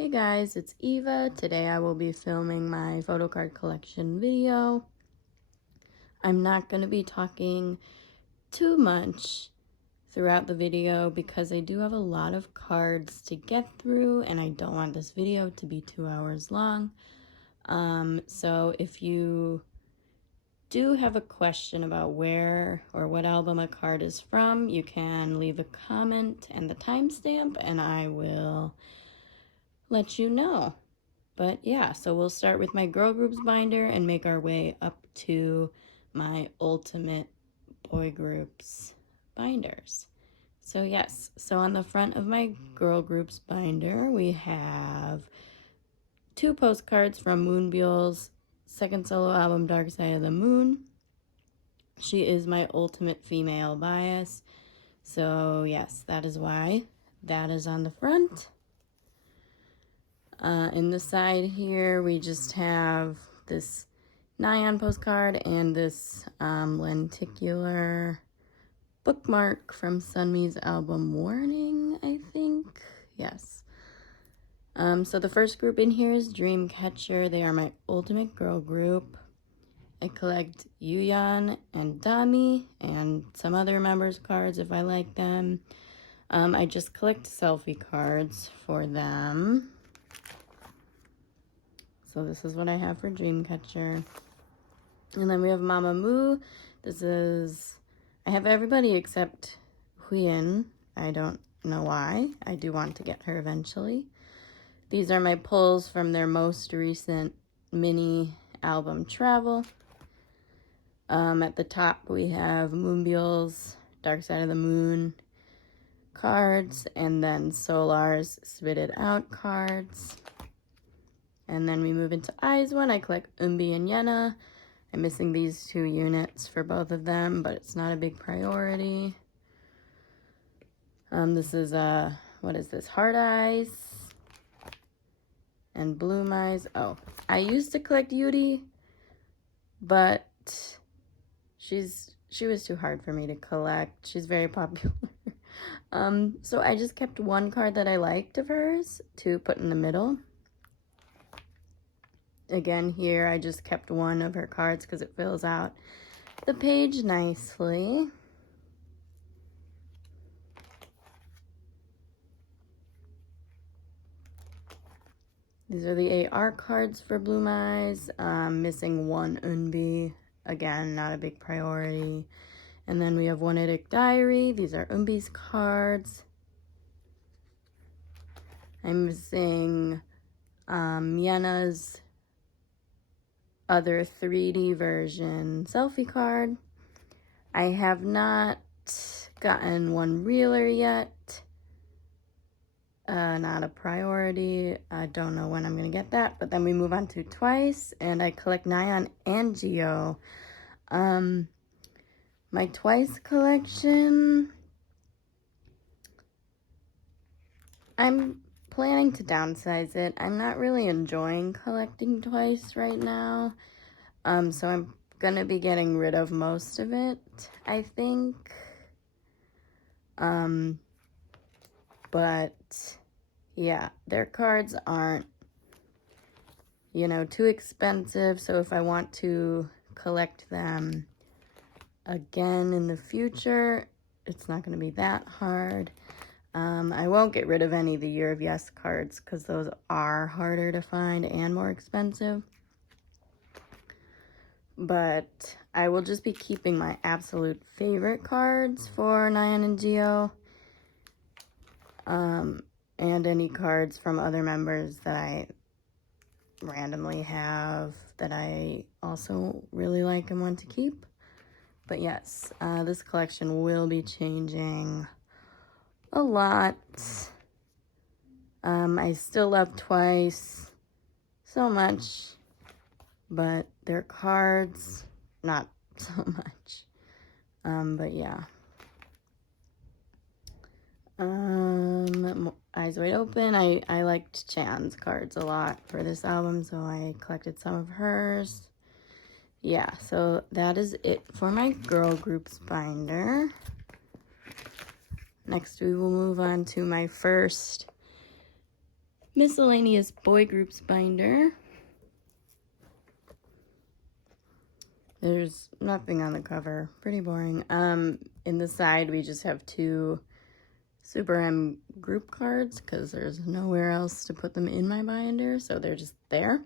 Hey guys, it's Eva. Today I will be filming my photocard collection video. I'm not going to be talking too much throughout the video because I do have a lot of cards to get through and I don't want this video to be 2 hours long. So if you do have a question about where or what album a card is from, you can leave a comment and the timestamp and I will let you know. But yeah, so we'll start with my girl groups binder and make our way up to my ultimate boy groups binders. So yes, so on the front of my girl groups binder, we have 2 postcards from Moonbyul's second solo album, Dark Side of the Moon. She is my ultimate female bias. So yes, that is why that is on the front. In the side here, we just have this Nyan postcard and this lenticular bookmark from Sunmi's album Warning, I think. Yes. So the first group in here is Dreamcatcher. They are my ultimate girl group. I collect Yuyan and Dami and some other members' cards if I like them. I just collect selfie cards for them. So this is what I have for Dreamcatcher. And then we have Mamamoo. I have everybody except Huyen. I don't know why. I do want to get her eventually. These are my pulls from their most recent mini album Travel. At the top we have Moonbyul's Dark Side of the Moon cards and then Solar's Spit It Out cards. And then we move into Eyes one. I collect Eunbi and Yena. I'm missing these 2 units for both of them, but it's not a big priority. This is, what is this? Hard Eyes and Bloom Eyes. Oh, I used to collect Yuri, but she was too hard for me to collect. She's very popular. So I just kept 1 card that I liked of hers to put in the middle. Again, here I just kept 1 of her cards because it fills out the page nicely. These are the AR cards for Bloom Eyes. Missing 1 Eunbi. Again, not a big priority. And then we have 1 Idic Diary. These are Eunbi's cards. I'm missing Yena's other 3D version selfie card. I have not gotten 1 reeler yet. Not a priority. I don't know when I'm gonna get that, but then we move on to Twice, and I collect Nyan and Geo. My Twice collection, I'm planning to downsize it. I'm not really enjoying collecting Twice right now. So I'm gonna be getting rid of most of it, I think. But yeah, their cards aren't, too expensive. So if I want to collect them again in the future, it's not gonna be that hard. I won't get rid of any of the Year of Yes cards because those are harder to find and more expensive. But I will just be keeping my absolute favorite cards for Nyan and Geo. And any cards from other members that I randomly have that I also really like and want to keep. But yes, this collection will be changing a lot. I still love Twice so much, but their cards, not so much. But yeah. Eyes Wide Open. I liked Chan's cards a lot for this album, so I collected some of hers. Yeah, so that is it for my girl groups binder. Next, we will move on to my first miscellaneous boy groups binder. There's nothing on the cover, pretty boring. In the side we just have 2 Super M group cards because there's nowhere else to put them in my binder, so they're just there.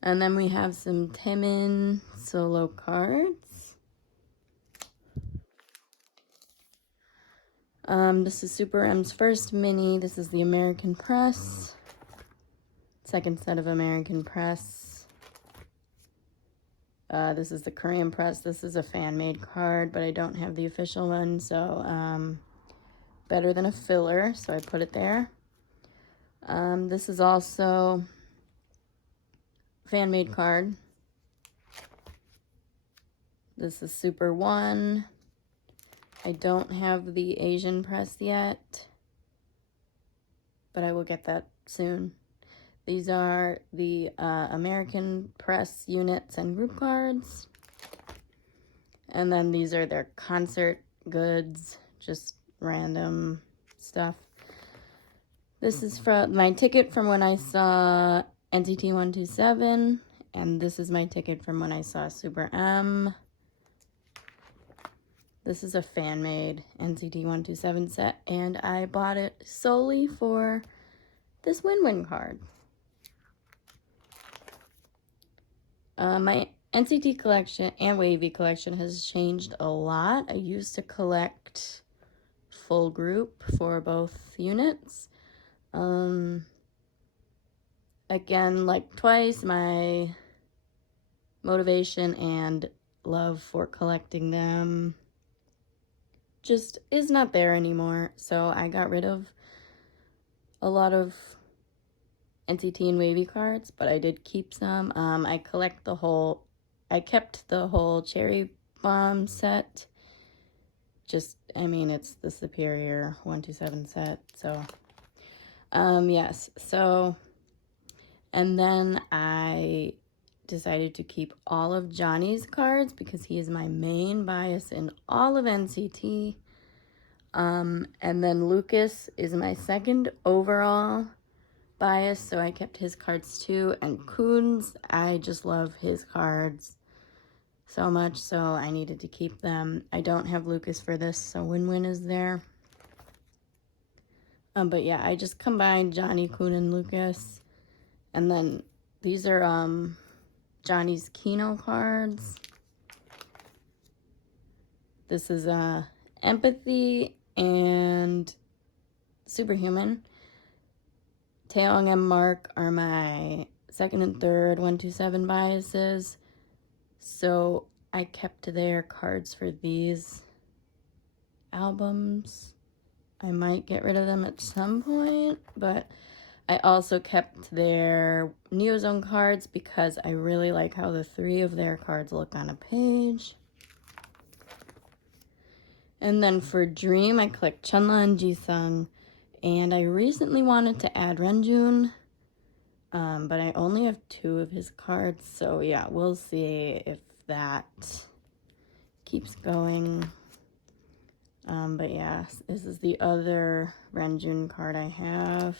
And then we have some Taemin solo cards. This is Super M's first mini. This is the American Press. Second set of American Press. This is the Korean Press. This is a fan-made card, but I don't have the official one, so better than a filler, so I put it there. This is also fan-made card. This is Super 1. I don't have the Asian press yet, but I will get that soon. These are the American Press units and group cards. And then these are their concert goods, just random stuff. This is from my ticket from when I saw NCT 127, and this is my ticket from when I saw Super M. This is a fan-made NCT 127 set, and I bought it solely for this win-win card. My NCT collection and Wavy collection has changed a lot. I used to collect full group for both units. Again, like twice, my motivation and love for collecting them just is not there anymore. So I got rid of a lot of NCT and Wavy cards, but I did keep some. I kept the whole Cherry Bomb set. Just, I mean, it's the superior 127 set, so, yes. So, and then I decided to keep all of Johnny's cards because he is my main bias in all of NCT. And then Lucas is my second overall bias, so I kept his cards too. And Kunz, I just love his cards so much, so I needed to keep them. I don't have Lucas for this, so Win-Win is there. But yeah, I just combined Johnny, Kun, and Lucas. And then these are Johnny's Kino cards. This is Empathy and Superhuman. Taeyong and Mark are my second and third 127 biases. So I kept their cards for these albums. I might get rid of them at some point, but I also kept their Neozone cards because I really like how the 3 of their cards look on a page. And then for Dream, I collect Chunla and Jisung. And I recently wanted to add Renjun, but I only have 2 of his cards. So yeah, we'll see if that keeps going. But yeah, this is the other Renjun card I have.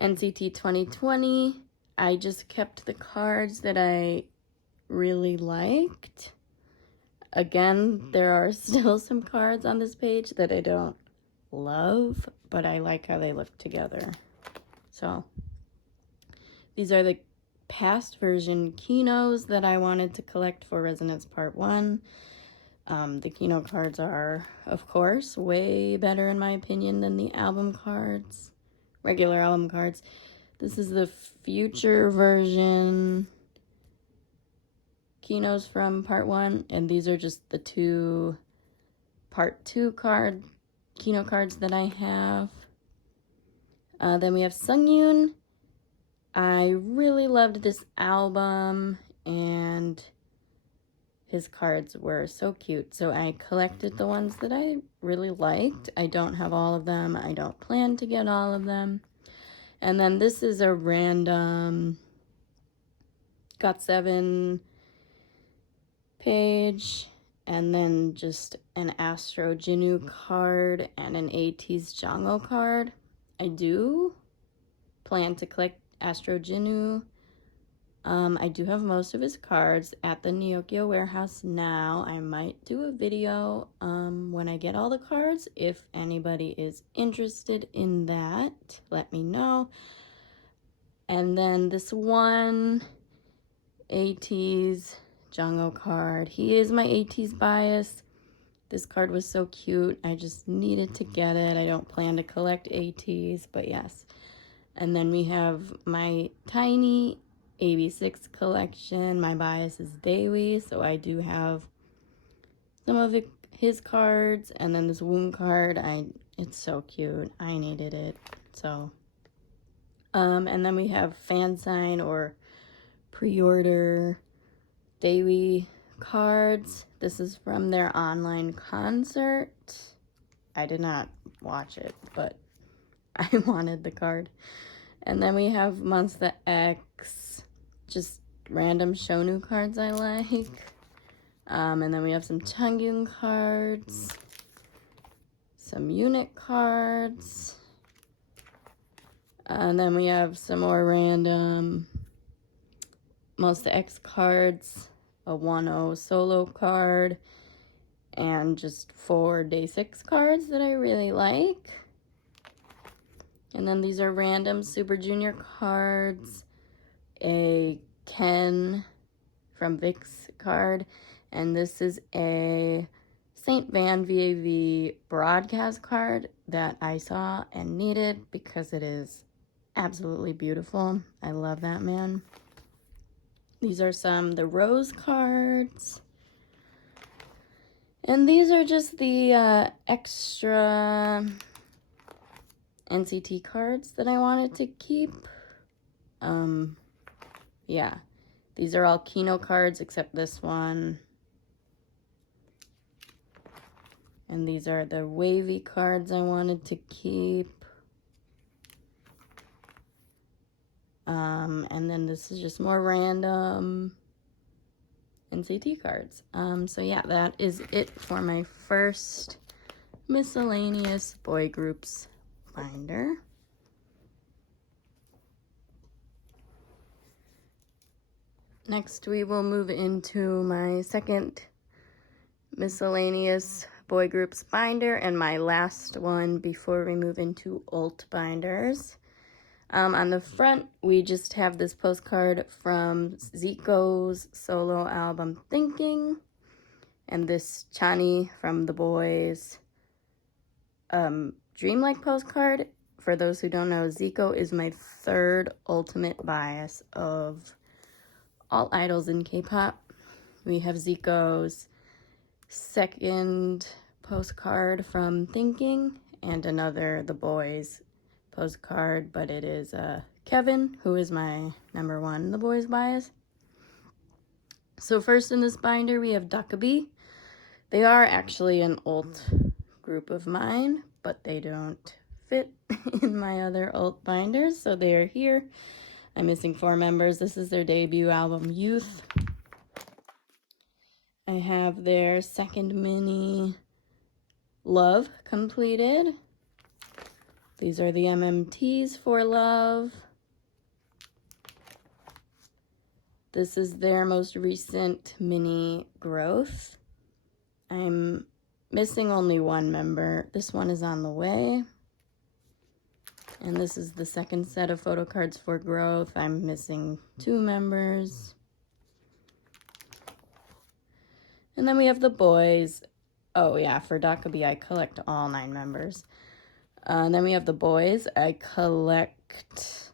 NCT 2020, I just kept the cards that I really liked. Again, there are still some cards on this page that I don't love, but I like how they look together. So these are the past version Kinos that I wanted to collect for Resonance Part 1. The Kino cards are, of course, way better in my opinion than the album cards, regular album cards. This is the future version Kinos from Part 1, and these are just the 2 Part 2 Kino cards that I have. Then we have Sungyoon. I really loved this album, and his cards were so cute, so I collected the ones that I really liked. I don't have all of them. I don't plan to get all of them. And then this is a random GOT7 page, and then just an Astro Jinu card and an ATEEZ Jongho card. I do plan to collect Astro Genu. I do have most of his cards at the Neokyo warehouse now. I might do a video when I get all the cards. If anybody is interested in that, let me know. And then this one a.c.e Jungo card. He is my a.c.e bias. This card was so cute. I just needed to get it. I don't plan to collect a.c.es, but yes. And then we have my tiny AB6 collection. My bias is Dewi, so I do have some of his cards. And then this Woon card, it's so cute. I needed it. So, and then we have fan sign or pre-order Dewi cards. This is from their online concert. I did not watch it, but I wanted the card. And then we have Monster X, just random Shonu cards I like. And then we have some Changyun cards, some unit cards. And then we have some more random Monster X cards, a 1-0 solo card, and just 4 day 6 cards that I really like. And then these are random Super Junior cards, a Ken from Vic's card, and this is a St. Van VAV broadcast card that I saw and needed because it is absolutely beautiful. I love that man. These are the Rose cards. And these are just the extra NCT cards that I wanted to keep. Yeah, these are all Kino cards except this one. And these are the wavy cards I wanted to keep. And then this is just more random NCT cards. So yeah, that is it for my first miscellaneous boy groups binder. Next, we will move into my second miscellaneous boy groups binder and my last one before we move into alt binders. On the front, we just have this postcard from Zico's solo album Thinking, and this Chani from the boys Dreamlike postcard. For those who don't know, Zico is my third ultimate bias of all idols in K-pop. We have Zico's second postcard from Thinking and another The Boys postcard, but it is Kevin, who is my number one The Boys bias. So first in this binder, we have Dakabi. They are actually an alt group of mine, but they don't fit in my other alt binders, so they are here. I'm missing 4 members. This is their debut album, Youth. I have their second mini, Love, completed. These are the MMTs for Love. This is their most recent mini, Growth. I'm missing only 1 member. This one is on the way. And this is the second set of photo cards for Growth. I'm missing 2 members. And then we have the boys. Oh yeah, for Dakabi, I collect all 9 members. And then we have the boys. I collect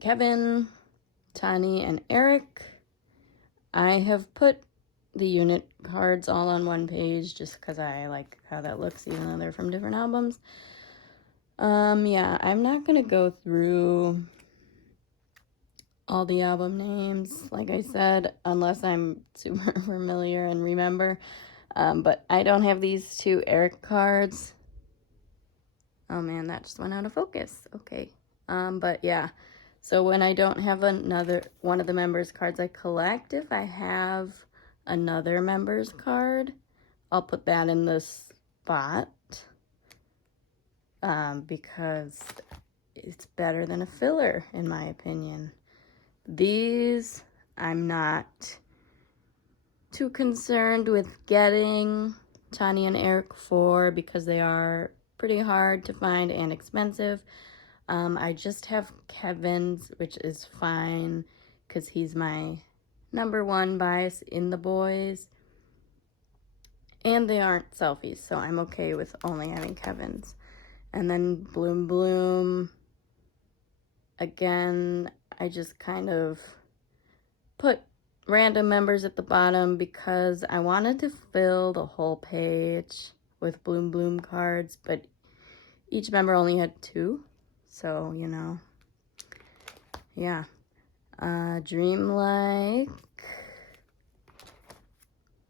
Kevin, Tani, and Eric. I have put the unit cards all on one page just because I like how that looks, even though they're from different albums. Yeah, I'm not going to go through all the album names, like I said, unless I'm super familiar and remember. But I don't have these 2 Eric cards. Oh man, that just went out of focus. Okay. But yeah, so when I don't have one of the members' cards I collect, if I have another member's card, I'll put that in this spot. because it's better than a filler, in my opinion. These, I'm not too concerned with getting Tanya and Eric for because they are pretty hard to find and expensive. I just have Kevin's, which is fine because he's my number one bias in the boys. And they aren't selfies, so I'm okay with only having Kevin's. And then Bloom Bloom, again, I just kind of put random members at the bottom because I wanted to fill the whole page with Bloom Bloom cards, but each member only had 2, so, you know, yeah. Dreamlike,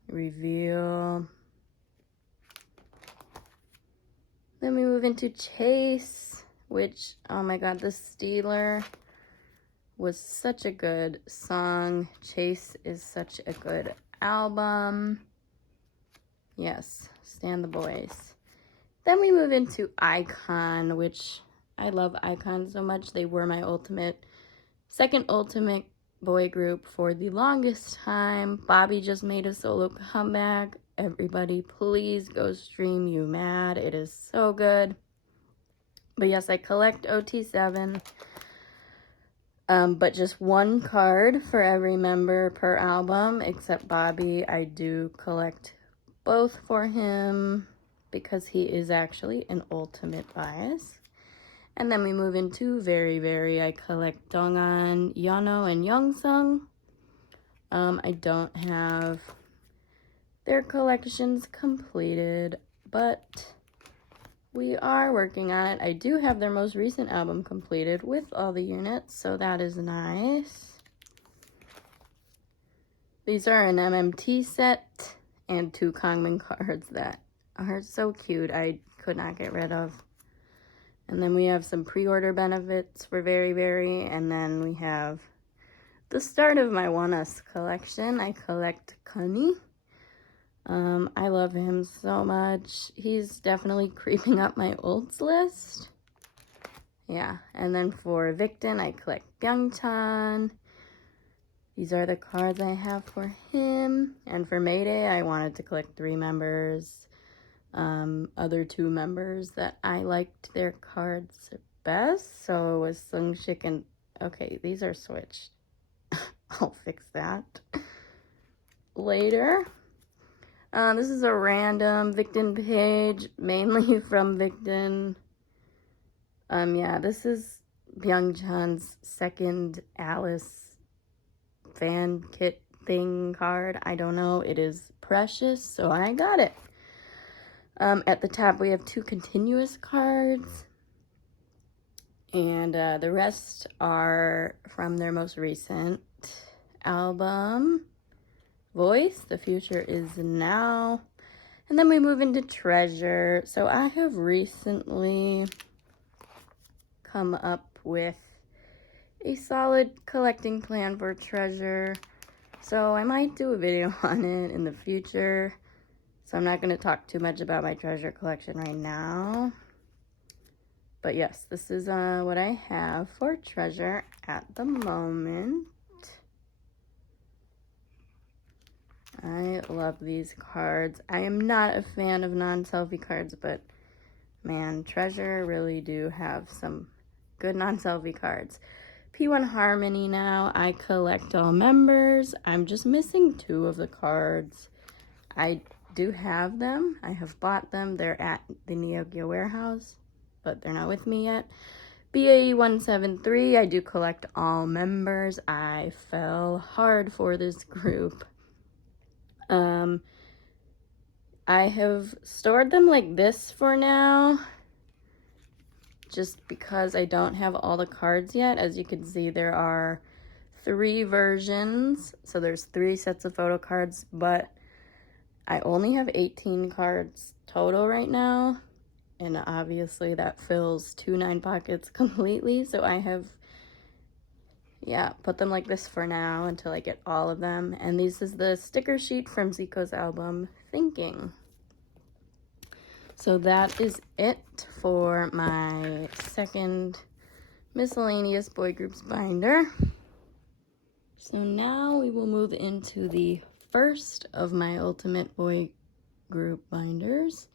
Reveal. Then we move into Chase, which, oh my god, the Stealer was such a good song. Chase is such a good album. Yes, stand the boys. Then we move into Icon, which I love Icon so much. They were my second ultimate boy group for the longest time. Bobby just made a solo comeback. Everybody, please go stream You Mad. It is so good. But yes, I collect OT7. But just 1 card for every member per album, except Bobby. I do collect both for him because he is actually an ultimate bias. And then we move into Very Very. I collect Donghan, Yeonho, and Youngsung. I don't have their collections completed, but we are working on it. I do have their most recent album completed with all the units, so that is nice. These are an MMT set and 2 Kangmin cards that are so cute. I could not get rid of. And then we have some pre-order benefits for Very Very, and then we have the start of my One Us collection. I collect Kunny. I love him so much. He's definitely creeping up my ults list. Yeah, and then for Victon, I collect Byungchan. These are the cards I have for him. And for Mayday, I wanted to collect 3 members. Other 2 members that I liked their cards best. So it was Sungshik and... Okay, these are switched. I'll fix that later. This is a random Victon page, mainly from Victon. Yeah, this is Byungchan's second Alice fan kit thing card. I don't know. It is precious, so I got it. At the top, we have 2 continuous cards. And the rest are from their most recent album, Voice, The Future Is Now. And then we move into Treasure. So I have recently come up with a solid collecting plan for Treasure. So I might do a video on it in the future. So I'm not going to talk too much about my Treasure collection right now. But yes, this is what I have for Treasure at the moment. I love these cards. I am not a fan of non-selfie cards, but man, Treasure really do have some good non-selfie cards. P1 Harmony now. I collect all members. I'm just missing 2 of the cards. I do have them. I have bought them. They're at the Neogyo warehouse, but they're not with me yet. BAE 173, I do collect all members. I fell hard for this group. I have stored them like this for now, just because I don't have all the cards yet. As you can see, there are 3 versions, so there's 3 sets of photo cards, but I only have 18 cards total right now. And obviously that fills 2 9 pockets completely. So I have, yeah, put them like this for now until I get all of them. And this is the sticker sheet from Zico's album, Thinking. So that is it for my second miscellaneous boy groups binder. So now we will move into the first of my ultimate boy group binders.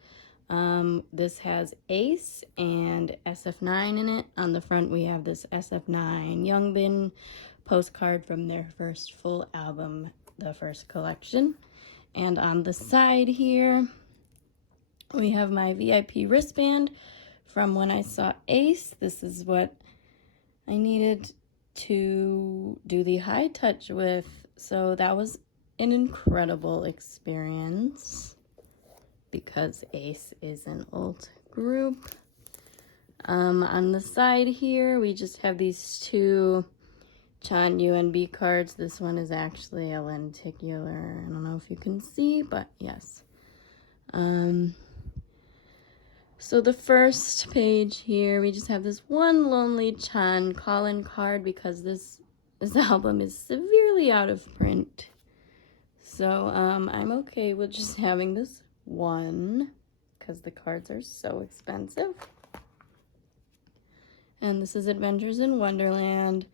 This has a.c.e. and SF9 in it. On the front we have this SF9 Youngbin postcard from their first full album, the first collection. And on the side here we have my VIP wristband from when I saw a.c.e. This is what I needed to do the high touch with, so that was an incredible experience because a.c.e. is an alt group. On the side here we just have these two Chan UNB cards. This one is actually a lenticular, I don't know if you can see, but yes. So the first page here, we just have this one lonely Chan call-in card because this album is severely out of print. So I'm okay with just having this one because the cards are so expensive. And this is Adventures in Wonderland.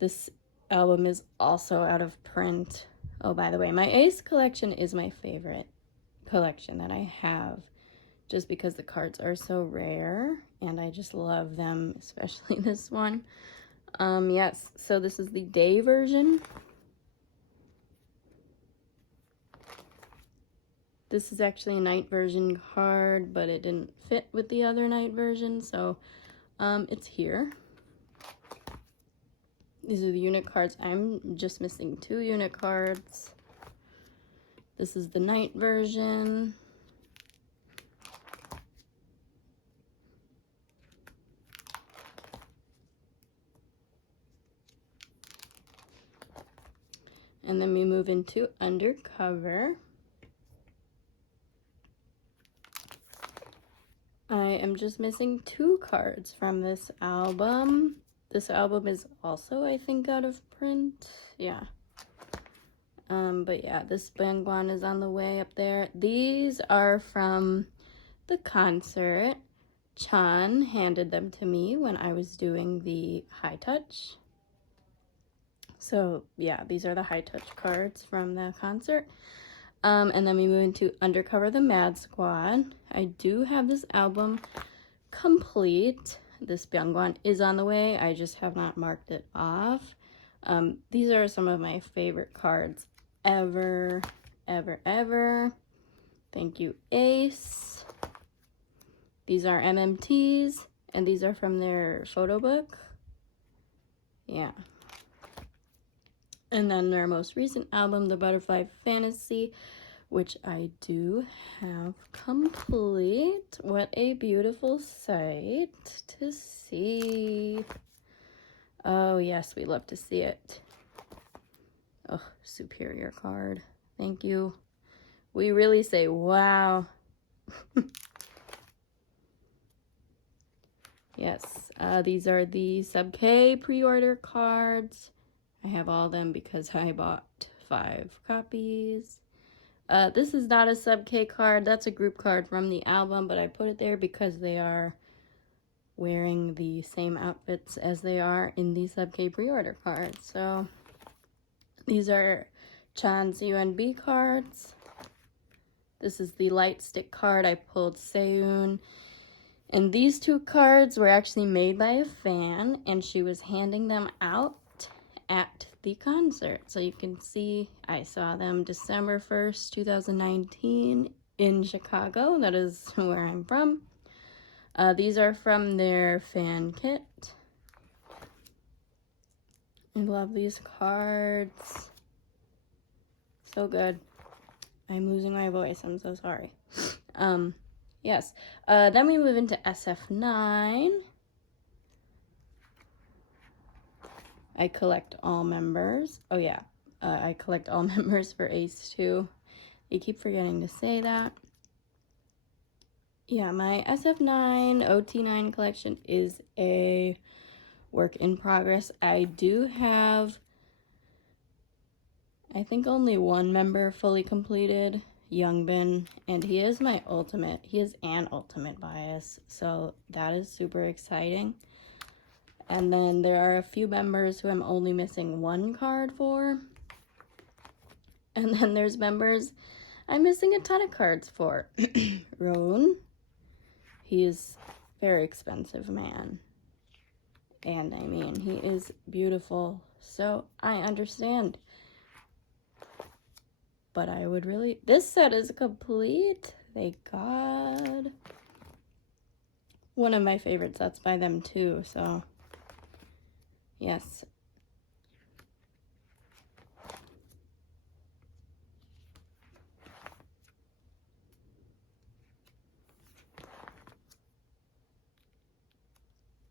This album is also out of print. Oh, by the way, my a.c.e. collection is my favorite collection that I have, just because the cards are so rare and I just love them, especially this one. Yes, so this is the day version. This is actually a night version card, but it didn't fit with the other night version, so it's here. These are the unit cards. I'm just missing 2 unit cards. This is the night version. And then we move into Undercover. I am just missing 2 cards from this album. This album is also, I think, out of print. Yeah. But yeah, this Bangwan is on the way up there. These are from the concert. Chan handed them to me when I was doing the high touch. So yeah, these are the high touch cards from the concert. And then we move into Undercover the Mad Squad. I do have this album complete. This Byungwan is on the way. I just have not marked it off. These are some of my favorite cards ever. Thank you, a.c.e. These are MMTs, and these are from their photo book. Yeah. And then their most recent album, The Butterfly Fantasy, which I do have complete. What a beautiful sight to see. Oh yes, we love to see it. Oh, superior card. Thank you. We really say wow. Yes, these are the Sub K pre-order cards. I have all of them because I bought 5 copies. This is not a Sub K card. That's a group card from the album, but I put it there because they are wearing the same outfits as they are in the Sub K pre-order cards. So these are Chan's UNB cards. This is the light stick card. I pulled Seyoon. And these 2 cards were actually made by a fan, and she was handing them out at the concert. So you can see I saw them December 1st, 2019 in Chicago. That is where I'm from. These are from their fan kit. I love these cards. So good. I'm losing my voice. I'm so sorry. Yes. Then we move into SF9. I collect all members. Oh yeah, I collect all members for a.c.e. too. I keep forgetting to say that. Yeah, my SF9 OT9 collection is a work in progress. I do have, I think, only 1 member fully completed. Youngbin, and he is an ultimate bias, so that is super exciting. And then there are a few members who I'm only missing one card for. And then there's members I'm missing a ton of cards for. Roan. He is very expensive man. And I mean, he is beautiful. So I understand. But I would really... This set is complete. Thank God. One of my favorite sets by them too, so... Yes.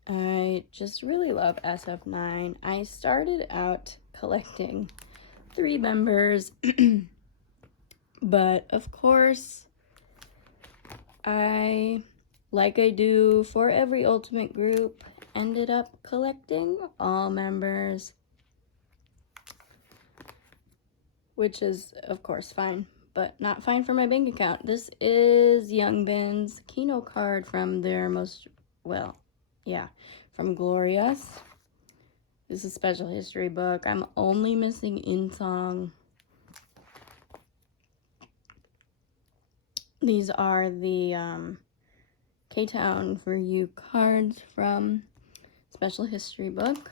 I just really love SF9. I started out collecting 3 members, but of course, like I do for every ultimate group, ended up collecting all members, which is of course fine, but not fine for my bank account. This is Youngbin's Kino card from their from Glorious. This is a special history book. I'm only missing In Song. These are the K-Town for You cards from special history book.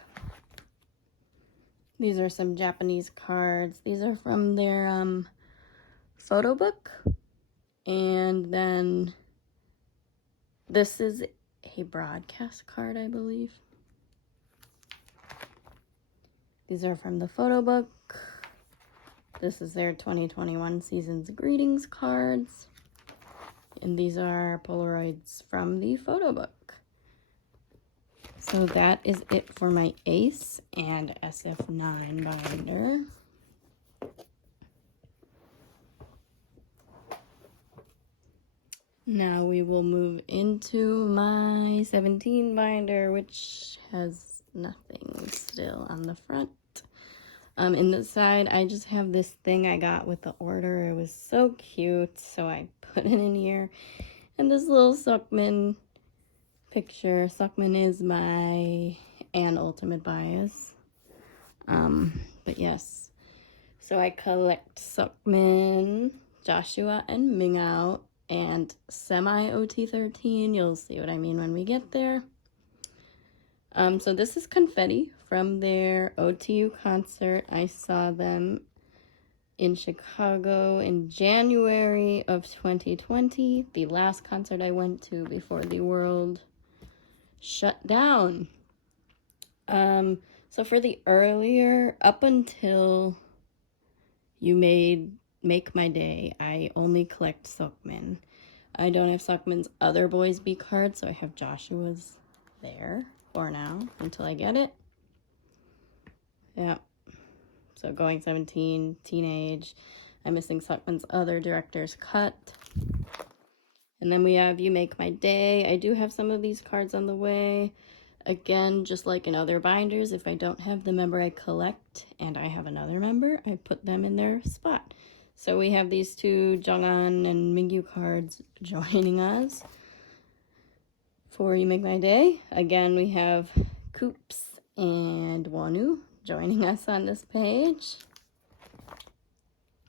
These are some Japanese cards. These are from their photo book. And then this is a broadcast card, I believe. These are from the photo book. This is their 2021 season's greetings cards. And these are Polaroids from the photo book. So that is it for my ACE and SF9 binder. Now we will move into my 17 binder, which has nothing still on the front. In the side, I just have this thing I got with the order. It was so cute, so I put it in here. And this little Suckman picture. Suckman is my ultimate bias. But yes. So I collect Suckman, Joshua, and Mingao, and semi-OT13. You'll see what I mean when we get there. So this is Confetti from their OTU concert. I saw them in Chicago in January of 2020, the last concert I went to before the world shut down. So for the earlier, up until you Make My Day, I only collect Suckman. I don't have Suckman's other Boys B card, so I have Joshua's there for now until I get it. Yeah. So going 17, teenage. I'm missing Suckman's other director's cut. And then we have You Make My Day. I do have some of these cards on the way. Again, just like in other binders, if I don't have the member I collect and I have another member, I put them in their spot. So we have these 2 Jong'an and Mingyu cards joining us for You Make My Day. Again, we have Koops and Wonu joining us on this page.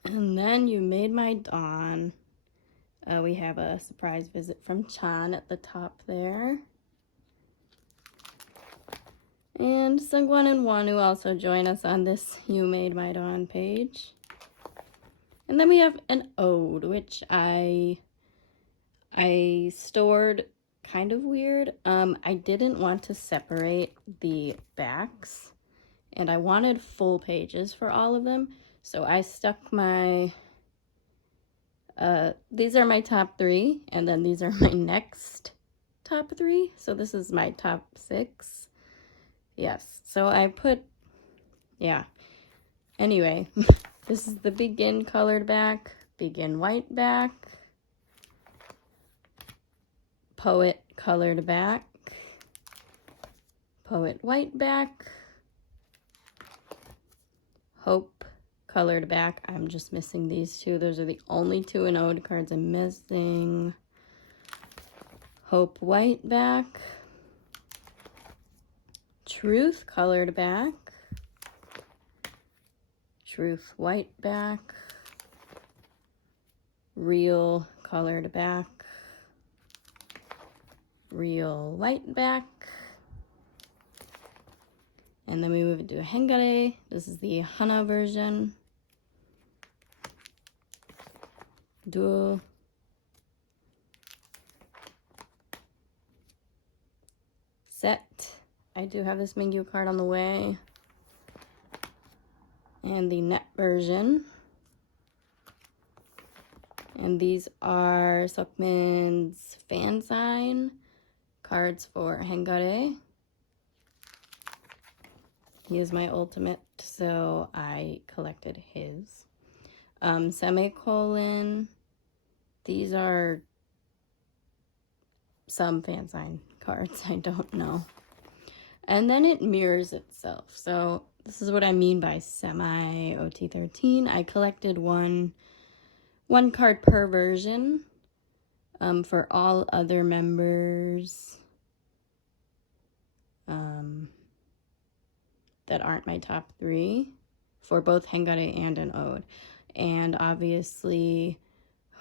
And then You Made My Dawn. We have a surprise visit from Chan at the top there. And Sungwon and Wonu also join us on this You Made My Dawn page. And then we have an ode, which I stored kind of weird. I didn't want to separate the backs, and I wanted full pages for all of them. So I stuck my, these are my top 3, and then these are my next top 3. So this is my top 6. Yes, so I put, yeah. Anyway, this is the Begin colored back, Begin white back, Poet colored back, Poet white back, Hope colored back. I'm just missing these two. Those are the only two in ode cards I'm missing. Hope white back. Truth colored back. Truth white back. Real colored back. Real white back. And then we move into a Hengare. This is the Hana version. Dual. Set. I do have this Mingyu card on the way. And the net version. And these are Seokmin's fan sign cards for Hengare. He is my ultimate, so I collected his. Semicolon. These are some fan sign cards, I don't know. And then it mirrors itself. So this is what I mean by semi OT13. I collected one card per version. For all other members that aren't my top 3 for both Hengare and an ode. And obviously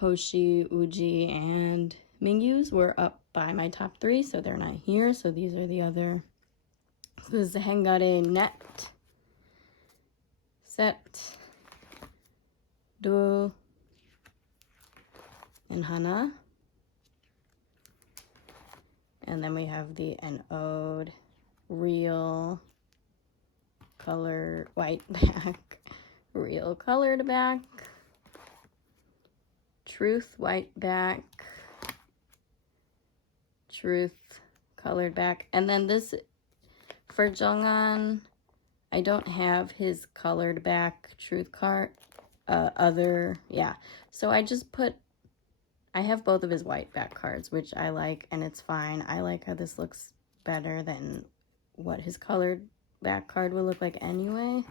Hoshi, Uji, and Mingyu's were up by my top 3, so they're not here. So these are the other. So this is the Hengare net, set, duo, and Hana. And then we have the an ode, real, color, white back, real colored back, truth white back, truth colored back. And then this, for Jonghan, I don't have his colored back truth card, so I just put, I have both of his white back cards, which I like, and it's fine. I like how this looks better than what his colored back card will look like anyway.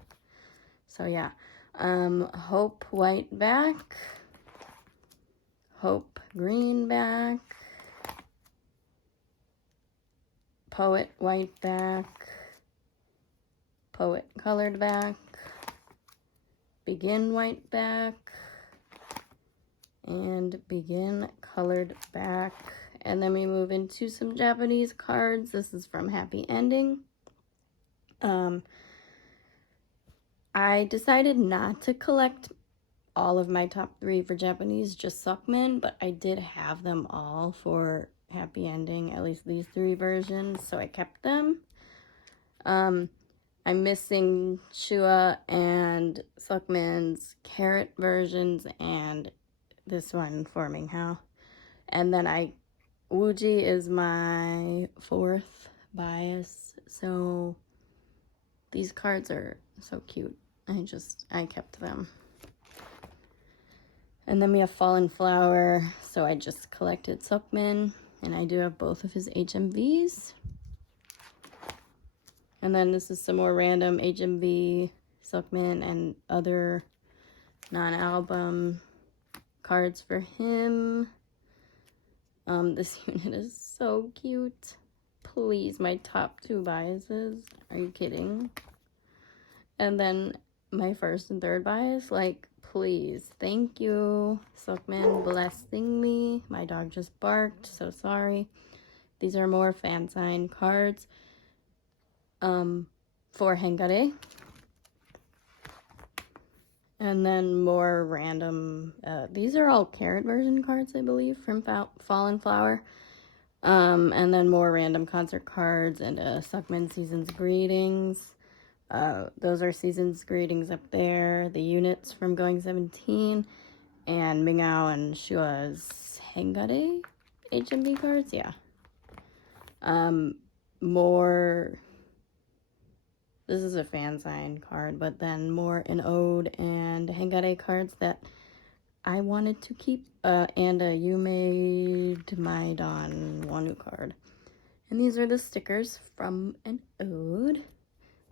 So yeah, Hope white back, Hope green back, Poet white back, Poet colored back, Begin white back, and Begin colored back. And then we move into some Japanese cards. This is from Happy Ending. I decided not to collect all of my top 3 for Japanese, just Seokmin, but I did have them all for Happy Ending, at least these 3 versions, so I kept them. I'm missing Shua and Seokmin's Carrot versions and this one for Minghao. And then Wuji is my 4th bias, so these cards are so cute. I kept them. And then we have Fallen Flower, so I just collected Seokmin, and I do have both of his HMVs. And then this is some more random HMV, Seokmin, and other non-album cards for him. This unit is so cute. Please, my top 2 biases. Are you kidding? And then my 1st and 3rd bias, like, please. Thank you, Seokmin, blessing me. My dog just barked, so sorry. These are more fan sign cards for Hengare. And then more random, these are all Carrot version cards, I believe, from Fallen Flower. And then more random concert cards and Seokmin Season's Greetings. Those are Season's Greetings up there. The units from Going 17. And Minghao and Shua's Hengare HMV cards, yeah. More... This is a fan sign card, but then more an ode and Hengare cards that I wanted to keep. And You Made My Dawn Wonu card. And these are the stickers from an ode.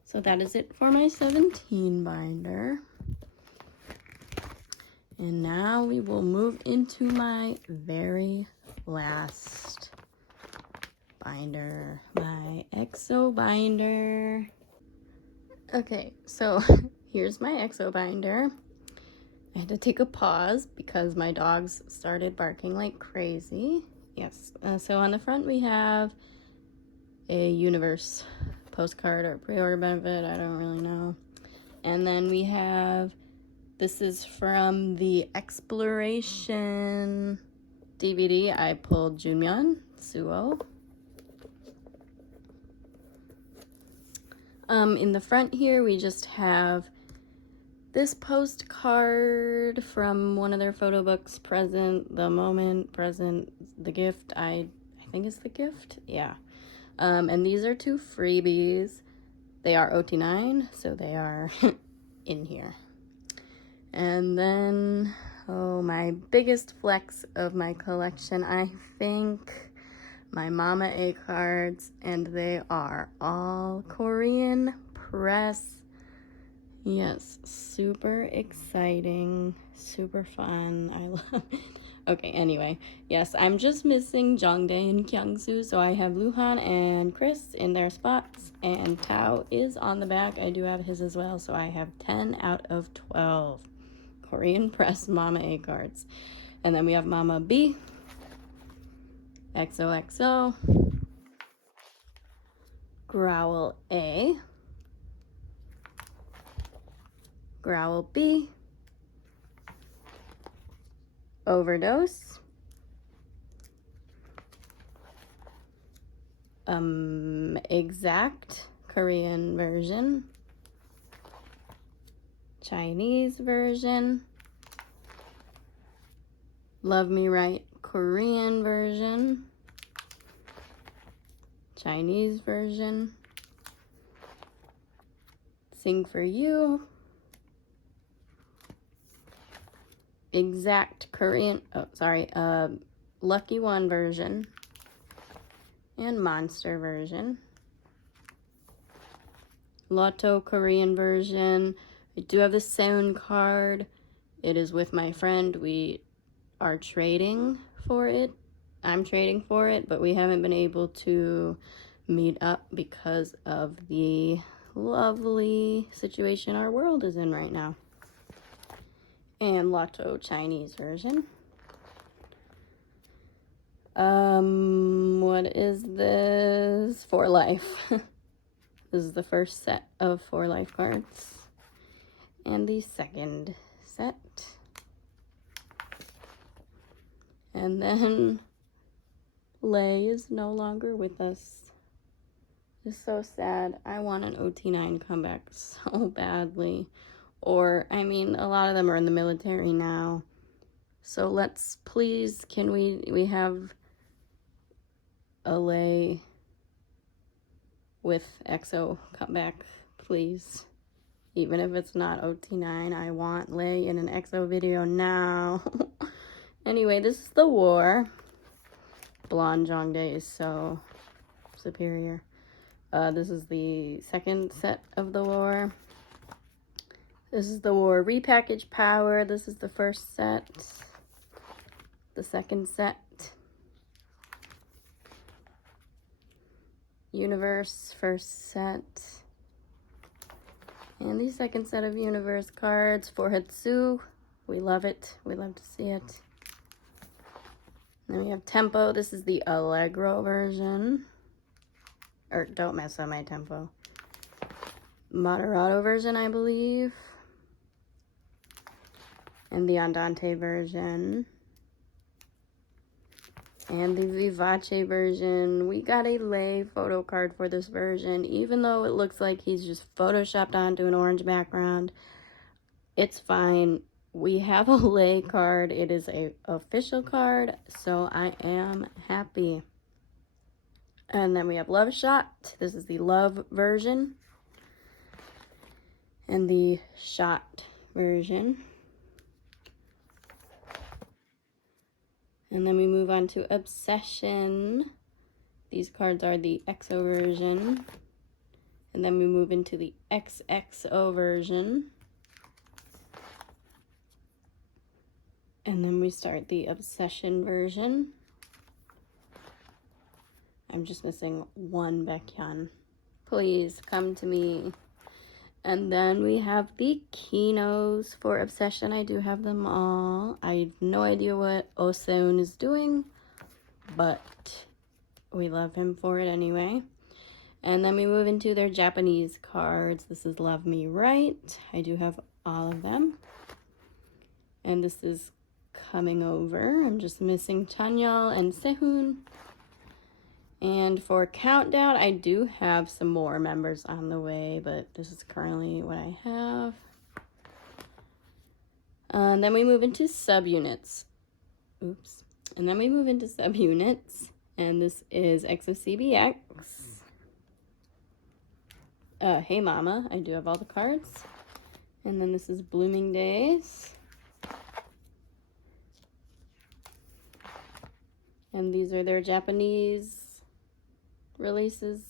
So that is it for my 17 binder. And now we will move into my very last binder, my EXO binder. Okay, so here's my EXO binder. I had to take a pause because my dogs started barking like crazy. Yes, so on the front we have a Universe postcard or pre-order benefit, I don't really know. And then we have, this is from the Exploration DVD. I pulled Junmyeon, Suho. In the front here, we just have this postcard from one of their photo books, Present, The Moment, Present, The Gift. I think it's The Gift, yeah. And these are 2 freebies. They are OT9, so they are in here. And then, oh, my biggest flex of my collection, I think, my Mama A cards, and they are all Korean press. Yes, super exciting, super fun. I love it. Okay, anyway, yes, I'm just missing Jongdae and Kyungsu, so I have Luhan and Chris in their spots, and Tao is on the back. I do have his as well, so I have 10 out of 12 Korean press Mama A cards. And then we have Mama B, XOXO, Growl A, Growl B, Overdose, Exact Korean version, Chinese version, Love Me Right Korean version, Chinese version, Sing For You, Exact Korean, Lucky One version, and Monster version. Lotto Korean version. I do have the sound card. It is with my friend. We are trading for it. I'm trading for it, but we haven't been able to meet up because of the lovely situation our world is in right now. And Lotto Chinese version. What is this? For Life. This is the first set of 4 life cards. And the second set. And then Lay is no longer with us. It's so sad. I want an OT9 comeback so badly. Or, I mean, a lot of them are in the military now. So let's please, can we have a Lay with EXO comeback, please? Even if it's not OT9, I want Lay in an EXO video now. Anyway, this is the War. Blonde Jongdae is so superior. This is the second set of the War. This is the War Repackaged Power. This is the first set. The second set. Universe first set. And the second set of Universe cards for Hatsu. We love it. We love to see it. Then we have Tempo. This is the Allegro version. Or don't mess up my tempo. Moderato version, I believe. And the Andante version. And the Vivace version. We got a Lay photo card for this version. Even though it looks like he's just photoshopped onto an orange background, it's fine. We have a Lay card. It is a official card, so I am happy. And then we have Love Shot. This is the Love version. And the Shot version. And then we move on to Obsession. These cards are the EXO version. And then we move into the XXO version. And then we start the Obsession version. I'm just missing one Baekhyun. Please come to me. And then we have the Kinos for Obsession. I do have them all. I have no idea what Oh Seun is doing, but we love him for it anyway. And then we move into their Japanese cards. This is Love Me Right. I do have all of them. And this is Coming Over. I'm just missing Chanyeol and Sehun. And for Countdown, I do have some more members on the way, but this is currently what I have. Then we move into subunits. Oops. And then we move into subunits. And this is EXO-CBX. Hey Mama. I do have all the cards. And then this is Blooming Days. And these are their Japanese releases.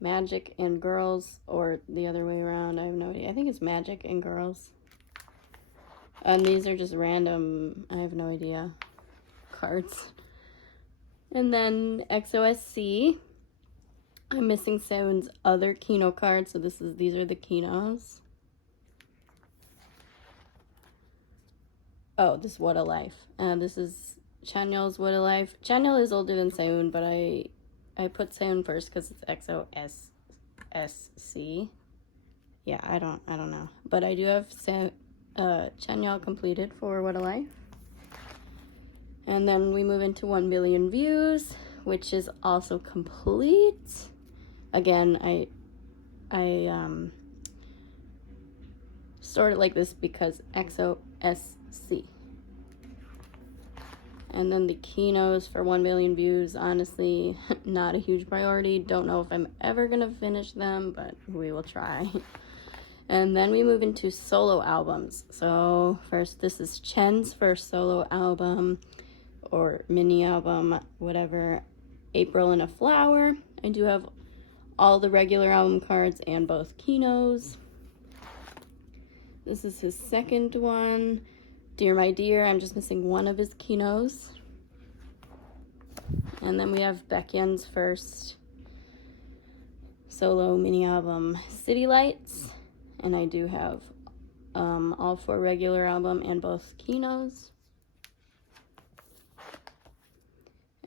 Magic and Girls, or the other way around, I have no idea. I think it's Magic and Girls. And these are just random, I have no idea, cards. And then EXO-SC. I'm missing Sehun's other Kino card, so these are the Kinos. Oh, this is What a Life. This is Chanyeol's What a Life. Chanyeol is older than Sehun, but I put Sehun first because it's EXO-SC. Yeah, I don't know. But I do have Chanyeol completed for What a Life. And then we move into 1 Billion Views, which is also complete. Again, I sorted like this because EXO-SC. And then the Kinos for 1 million views, honestly, not a huge priority. Don't know if I'm ever gonna finish them, but we will try. And then we move into solo albums. So first, this is Chen's first solo album, or mini album, whatever, April in a Flower. I do have all the regular album cards and both Kinos. This is his second one, Dear My Dear. I'm just missing one of his Kinos. And then we have Baekhyun's first solo mini album, City Lights. And I do have all 4 regular album and both Kinos.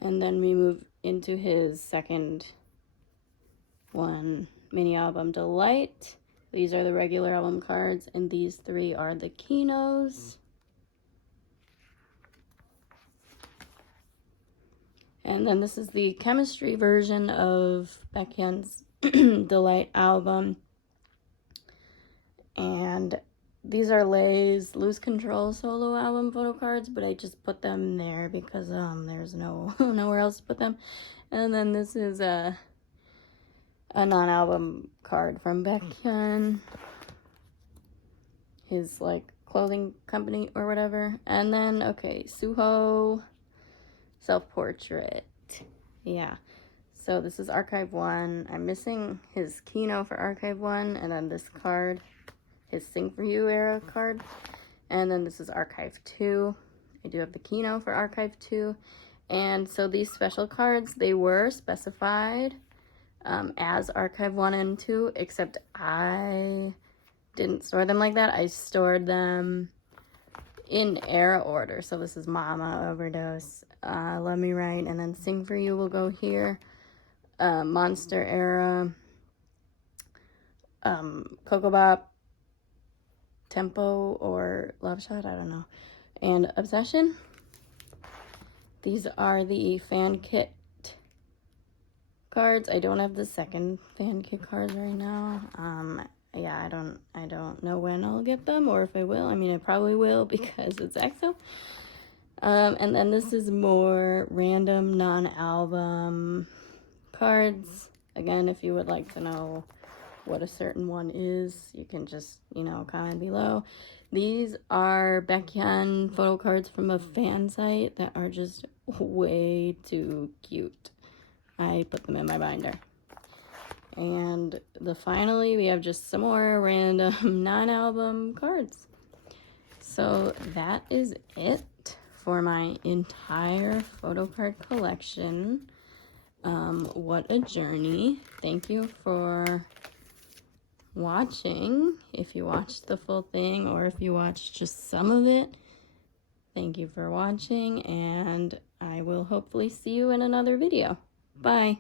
And then we move into his second one, mini album, Delight. These are the regular album cards, and these 3 are the Kinos. And then this is the chemistry version of Baekhyun's Delight album. And these are Lay's Lose Control solo album photo cards, but I just put them there because there's nowhere else to put them. And then this is a non-album card from Baekhyun, his like clothing company or whatever. And then okay, Suho self-portrait. Yeah, so this is Archive 1. I'm missing his Kino for Archive 1, and then this card, his Sing For You era card. And then this is Archive 2. I do have the Kino for Archive 2. And so these special cards, they were specified as Archive 1 and 2, except I didn't store them like that. I stored them in era order. So this is Mama, Overdose, Love Me Right, and then Sing For You will go here. Monster era, Coco Bop, Tempo, or Love Shot, I don't know, and Obsession. These are the fan kit cards. I don't have the second fan kit cards right now. Yeah, I don't know when I'll get them, or if I will. I mean, I probably will because it's EXO. And then this is more random non-album cards. Again, if you would like to know what a certain one is, you can just, comment below. These are Baekhyun photo cards from a fan site that are just way too cute. I put them in my binder. And finally, we have just some more random non-album cards. So that is it for my entire photocard collection. What a journey. Thank you for watching. If you watched the full thing or if you watched just some of it, thank you for watching, and I will hopefully see you in another video. Bye.